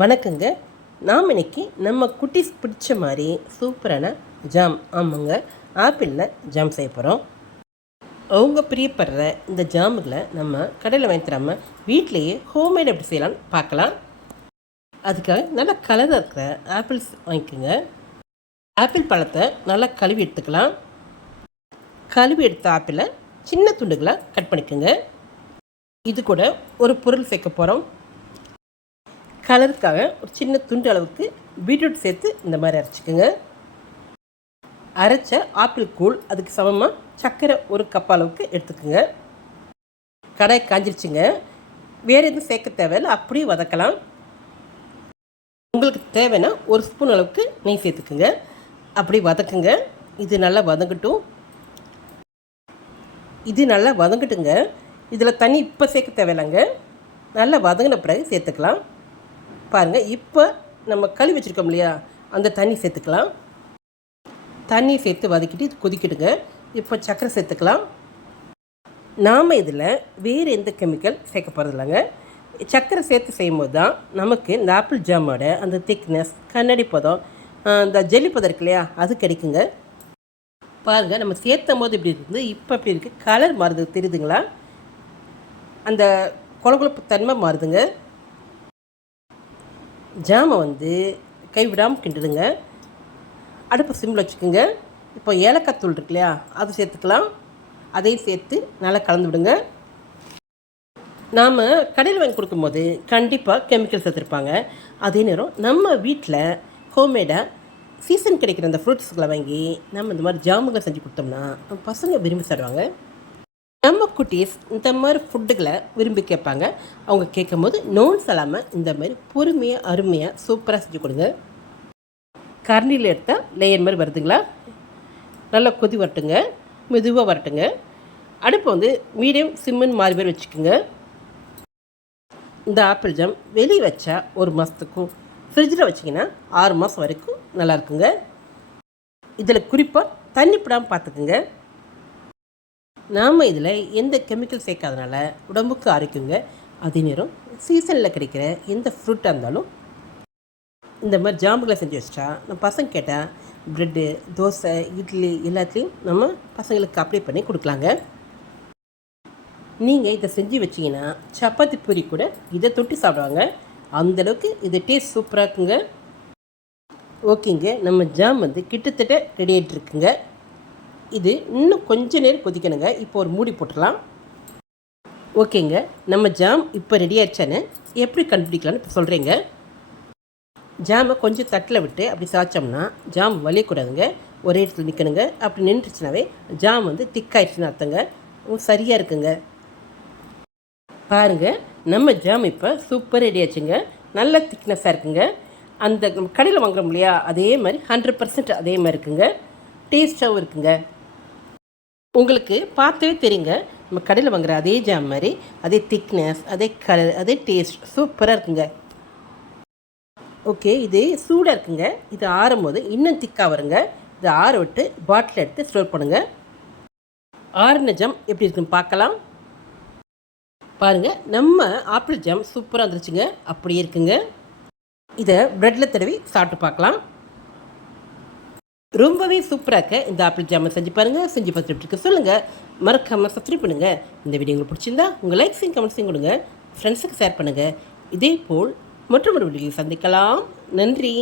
வணக்கங்க. நாம் இன்னைக்கு நம்ம குட்டிஸ் பிடிச்ச மாதிரி சூப்பரான ஜாம் ஆமாங்க ஆப்பிளில் ஜாம் செய்ய போகிறோம் அவங்க பிரியப்படுற இந்த ஜாமுகளை நம்ம கடையில் வாங்கி தராமல் வீட்டிலையே ஹோம்மேட் எப்படி செய்யலாம்னு பார்க்கலாம். அதுக்காக நல்லா கலராக இருக்கிற ஆப்பிள்ஸ் வாங்கிக்கோங்க. ஆப்பிள் பழத்தை நல்லா கழுவி எடுத்துக்கலாம். கழுவி எடுத்த ஆப்பிளை சின்ன துண்டுகளாக கட் பண்ணிக்கோங்க. இது கூட ஒரு பொருள் சேர்க்க போகிறோம் கலருக்காக ஒரு சின்ன துண்டு அளவுக்கு பீட்ரூட் சேர்த்து இந்த மாதிரி அரைச்சிக்கோங்க. அரைச்ச ஆப்பிள் கூழ் அதுக்கு சமமாக சர்க்கரை ஒரு கப் அளவுக்கு எடுத்துக்கோங்க. கடாய் காஞ்சிருச்சுங்க. வேறு எதுவும் சேர்க்க தேவையில்லை அப்படியே வதக்கலாம். உங்களுக்கு தேவைன்னா ஒரு ஸ்பூன் அளவுக்கு நெய் சேர்த்துக்குங்க. அப்படி வதக்குங்க. இது நல்லா வதங்கட்டும். இது நல்லா வதங்கட்டுங்க. இதில் தண்ணி இப்போ சேர்க்க தேவையில்லைங்க. நல்லா வதங்கின பிறகு சேர்த்துக்கலாம். பாருங்கள் இப்போ நம்ம கழுவி வச்சுருக்கோம் இல்லையா? அந்த தண்ணி சேர்த்துக்கலாம். தண்ணி சேர்த்து வதக்கிட்டு இது கொதிக்கிடுங்க இப்போ சர்க்கரை சேர்த்துக்கலாம். நாம் இதில் வேறு எந்த கெமிக்கல் சேர்க்க போகிறது இல்லைங்க சர்க்கரை சேர்த்து செய்யும்போது தான் நமக்கு இந்த ஆப்பிள் ஜாமோட அந்த திக்னஸ் கண்ணாடி பதம் இந்த ஜெல்லி பதம் இருக்கு இல்லையா அது கிடைக்குங்க. பாருங்கள் நம்ம சேர்த்தும் போது இப்படி இருக்குது இப்போ இப்படி இருக்குது கலர் மாறுது தெரியுதுங்களா? அந்த குழகுழப்பு தன்மை மாறுதுங்க. ஜாமை வந்து கைவிடாமல் கிண்டுதுங்க. அடுப்பு சிம்மில் வச்சுக்கோங்க. இப்போ ஏலக்காய் தூள் இருக்கு இல்லையா அது சேர்த்துக்கலாம். அதையும் சேர்த்து நல்லா கலந்து விடுங்க. நாம் கடையில் வாங்கி கொடுக்கும்போது கண்டிப்பாக கெமிக்கல் சேர்த்துருப்பாங்க. அதே நேரம் நம்ம வீட்டில் ஹோம்மேடாக சீசன் கிடைக்கிற அந்த ஃப்ரூட்ஸ்களை வாங்கி நம்ம இந்த மாதிரி ஜாமுகளை செஞ்சு கொடுத்தோம்னா பசங்க விரும்பி சாடுவாங்க நம்ம குட்டீஸ் இந்த மாதிரி ஃபுட்டுகளை விரும்பி கேட்பாங்க. அவங்க கேட்கும்போது நோன் இல்லாமல் இந்த மாதிரி பொறுமையாக அருமையாக சூப்பராக செஞ்சு கொடுங்க. கரண்டியில் எடுத்தால் லேயர் மாதிரி வருதுங்களா? நல்லா கொதி வரட்டுங்க மெதுவாக வரட்டுங்க. அடுப்பு வந்து மீடியம் சிம்முன்னு மாதிரி பேர் வச்சுக்கோங்க. இந்த ஆப்பிள் ஜாம் வெளியே வச்சா ஒரு மாதத்துக்கும் ஃப்ரிட்ஜில் வச்சிங்கன்னா ஆறு மாதம் வரைக்கும் நல்லா இருக்குங்க. இதில் குறிப்பாக தண்ணி படாமல் பார்த்துக்குங்க. நாம் இதில் எந்த கெமிக்கல் சேர்க்காதனால உடம்புக்கு ஆரோக்கியங்க அதே நேரம் சீசனில் கிடைக்கிற எந்த ஃப்ரூட்டாக இருந்தாலும் இந்த மாதிரி ஜாம்புகளை செஞ்சு வச்சிட்டா நம்ம பசங்க கேட்டால் ப்ரெட்டு தோசை இட்லி எல்லாத்துலேயும் நம்ம பசங்களுக்கு அப்ளை பண்ணி கொடுக்கலாங்க. நீங்கள் இதை செஞ்சு வச்சிங்கன்னா சப்பாத்தி பூரி கூட இதை தொட்டி சாப்பிடுவாங்க. அந்தளவுக்கு இது டேஸ்ட் சூப்பராக இருக்குங்க. ஓகேங்க நம்ம ஜாம் வந்து கிட்டத்தட்ட ரெடி ஆகிட்டு இருக்குங்க. இது இன்னும் கொஞ்ச நேரம் கொதிக்கணுங்க. இப்போ ஒரு மூடி போட்டுடலாம். ஓகேங்க. நம்ம ஜாம் இப்போ ரெடி ஆயிடுச்சான்னு எப்படி கண்டுபிடிக்கலான்னு இப்போ சொல்கிறேங்க ஜாமை கொஞ்சம் தட்டில் விட்டு அப்படி சாய்ச்சோம்னா ஜாம் வலியக்கூடாதுங்க. ஒரே இடத்துல நிற்கணுங்க அப்படி நின்றுச்சுனாவே ஜாம் வந்து திக்காயிடுச்சுன்னு அர்த்தங்க. சரியாக இருக்குங்க. பாருங்கள் நம்ம ஜாம் இப்போ சூப்பர் ரெடி ஆச்சுங்க. நல்ல திக்னஸாக இருக்குங்க. அந்த கடையில் வாங்குறோம் இல்லையா? அதே மாதிரி ஹண்ட்ரட் பர்சன்ட் அதே மாதிரி இருக்குங்க. டேஸ்ட்டாகவும் இருக்குங்க. உங்களுக்கு பார்த்தவே தெரியுங்க. நம்ம கடையில் வாங்குற அதே ஜாம் மாதிரி அதே திக்னஸ் அதே கலர் அதே டேஸ்ட் சூப்பராக இருக்குங்க. ஓகே இது சூடாக இருக்குங்க. இது ஆறும் போது இன்னும் திக்காக வருங்க. இது ஆற விட்டு பாட்டில் எடுத்து ஸ்டோர் பண்ணுங்கள் ஆறுன ஜாம் எப்படி இருக்குன்னு பார்க்கலாம். பாருங்கள் நம்ம ஆப்பிள் ஜாம் சூப்பராக இருந்துச்சுங்க. அப்படியே இருக்குங்க. இதை ப்ரெட்டில் தடவி சாப்பிட்டு பார்க்கலாம். ரொம்பவே சூப்பராக இருக்க. இந்த ஆப்பிள் ஜாமை செஞ்சு பாருங்கள் செஞ்சு பார்த்துட்டு இருக்கு சொல்லுங்கள் மறக்காமல் சப்ஸ்கிரைப் பண்ணுங்கள் இந்த வீடியோ உங்களுக்கு பிடிச்சிருந்தா உங்கள் லைக்ஸையும் கமெண்ட்ஸையும் கொடுங்க. ஃப்ரெண்ட்ஸுக்கு ஷேர் பண்ணுங்கள் இதே போல் மற்றொரு வீடியோ சந்திக்கலாம். நன்றி.